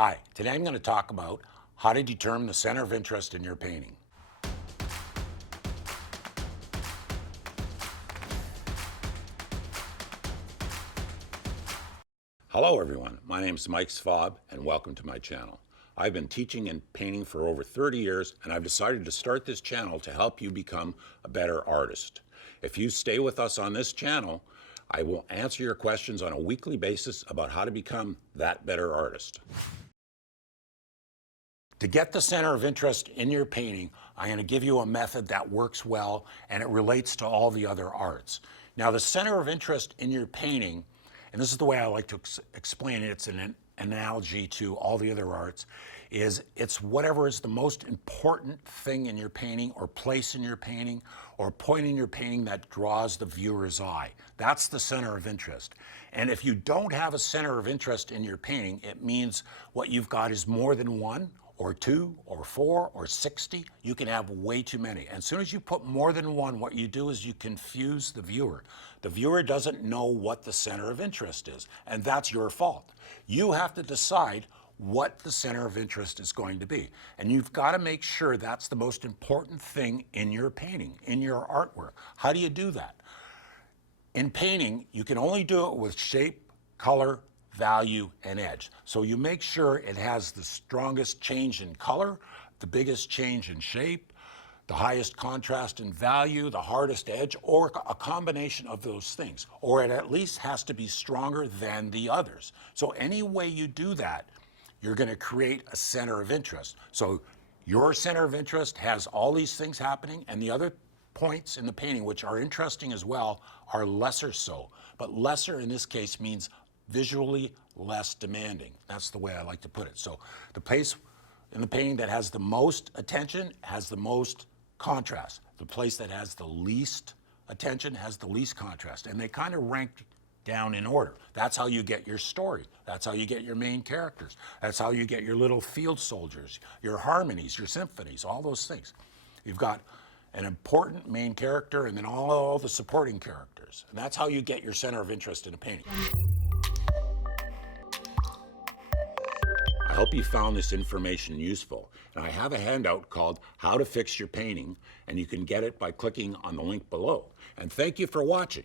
Hi, today I'm going to talk about how to determine the center of interest in your painting. Hello everyone, my name is Mike Svob and welcome to my channel. I've been teaching and painting for over 30 years and I've decided to start this channel to help you become a better artist. If you stay with us on this channel, I will answer your questions on a weekly basis about how to become that better artist. To get the center of interest in your painting, I'm going to give you a method that works well and it relates to all the other arts. Now, the center of interest in your painting, and this is the way I like to explain it, it's an analogy to all the other arts, is it's whatever is the most important thing in your painting or place in your painting or point in your painting that draws the viewer's eye. That's the center of interest. And if you don't have a center of interest in your painting, it means what you've got is more than one or two, or four, or 60, you can have way too many. And as soon as you put more than one, what you do is you confuse the viewer. The viewer doesn't know what the center of interest is, and that's your fault. You have to decide what the center of interest is going to be. And you've got to make sure that's the most important thing in your painting, in your artwork. How do you do that? In painting, you can only do it with shape, color, value, and edge. So you make sure it has the strongest change in color, the biggest change in shape, the highest contrast in value, the hardest edge, or a combination of those things. Or it at least has to be stronger than the others. So any way you do that, you're going to create a center of interest. So your center of interest has all these things happening, and the other points in the painting, which are interesting as well, are lesser so. But lesser in this case means visually less demanding. That's the way I like to put it. So the place in the painting that has the most attention has the most contrast. The place that has the least attention has the least contrast. And they kind of rank down in order. That's how you get your story. That's how you get your main characters. That's how you get your little field soldiers, your harmonies, your symphonies, all those things. You've got an important main character and then all the supporting characters. And that's how you get your center of interest in a painting. I hope you found this information useful. And I have a handout called How to Fix Your Painting, and you can get it by clicking on the link below. And thank you for watching.